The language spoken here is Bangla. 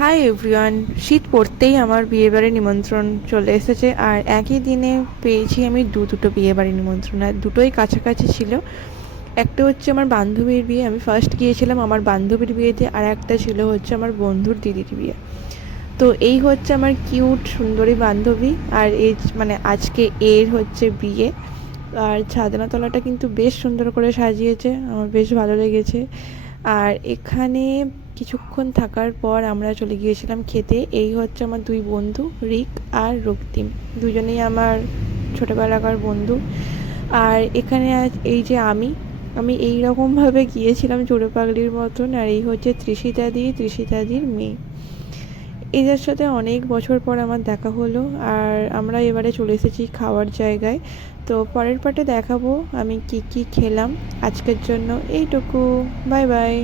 হাই এভরিওয়ান, শীত পড়তেই আমার বিয়েবাড়ির নিমন্ত্রণ চলে এসেছে। আর একই দিনে পেয়েছি আমি দুটো বিয়েবাড়ির নিমন্ত্রণ, আর দুটোই কাছাকাছি ছিল। একটা হচ্ছে আমার বান্ধবীর বিয়ে, আমি ফার্স্ট গিয়েছিলাম আমার বান্ধবীর বিয়েতে, আর একটা ছিল হচ্ছে আমার বন্ধুর দিদির বিয়ে। তো এই হচ্ছে আমার কিউট সুন্দরী বান্ধবী, আর এই মানে আজকে এর হচ্ছে বিয়ে। আর ছাদনাতলাটা কিন্তু বেশ সুন্দর করে সাজিয়েছে, আমার বেশ ভালো লেগেছে। আর এখানে কিছুক্ষণ থাকার পর আমরা চলে গিয়েছিলাম খেতে। এই হচ্ছে আমার দুই বন্ধু, রিক আর রক্তিম, দুজনেই আমার ছোটোবেলাকার বন্ধু। আর এখানে আজ এই যে আমি আমি এই রকমভাবে গিয়েছিলাম চোরে পাগলির মতন। আর এই হচ্ছে তৃষিতাদির মেয়ে। এদের সাথে অনেক বছর পর আমার দেখা হলো। আর আমরা এবারে চলে এসেছি খাওয়ার জায়গায়। তো পরের পার্টে দেখাবো আমি কি কি খেলাম। আজকের জন্য এইটুকু। Bye bye.